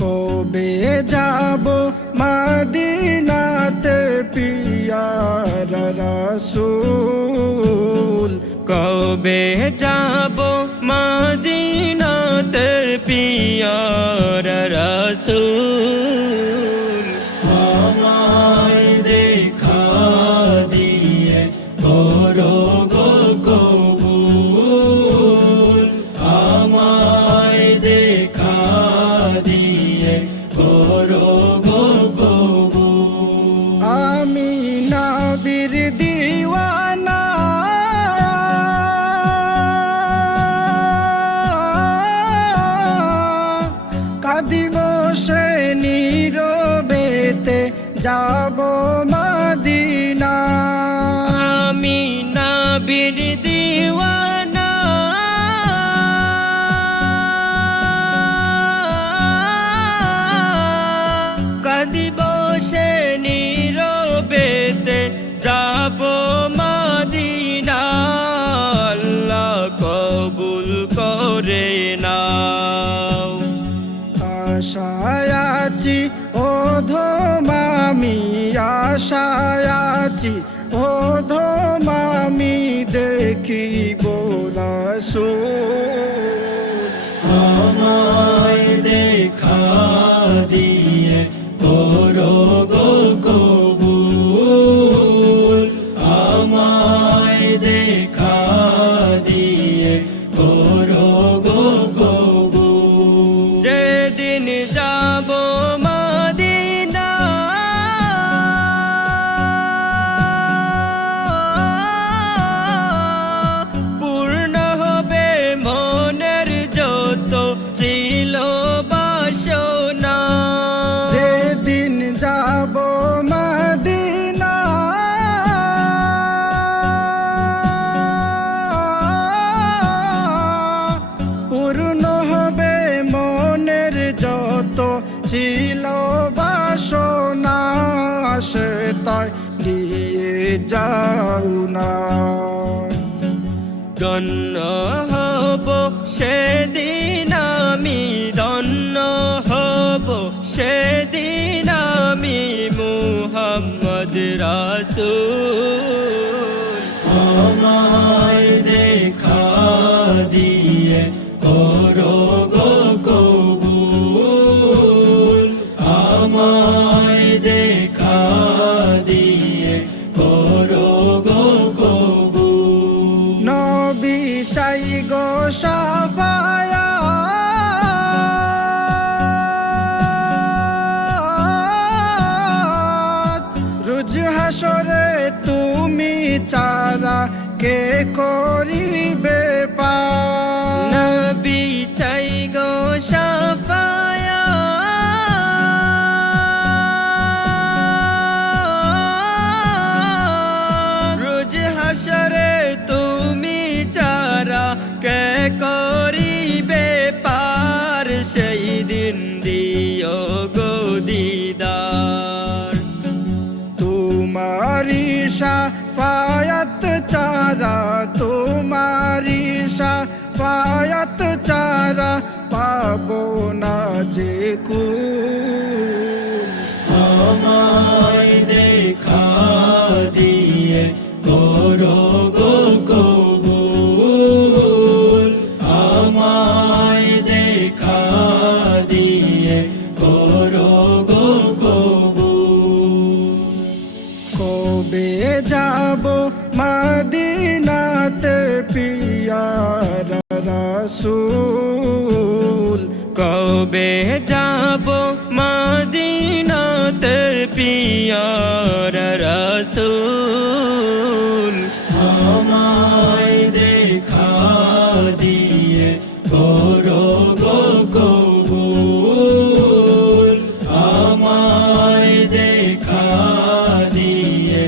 কবে যাব মাদিনাতে পিয়ার রসুল? কবে যাব মাদিনাতে পিয়ার রসুল? কাদিব সে নীরবেতে যাব মদিনা। আমি না বীর কাদিব আশায় আছি ও ধমামি আশায় ও ধমামি দেখিব রসুল যাও না ধন্য হব সেদিন আমি ধন্য হব সেদিন আমি মোহাম্মদ রাসূল। নবী চাই গো সাফায়া। রুজ হাসরে তুমি চারা কে করিবে পা তোমারি পায়াত চারা পাবো না যে কুল। আমায় দেখা দিয়ে করো গো কবুল। আমায় দেখা দিয়ে করো গো কবুল। কবে যাব মদিনাতে পিয়ার রসুল কবে যাব মদিনাতে পিয়ার রসুল আমায় দেখা দিয়ে করো গো কবুল। দেখা দিয়ে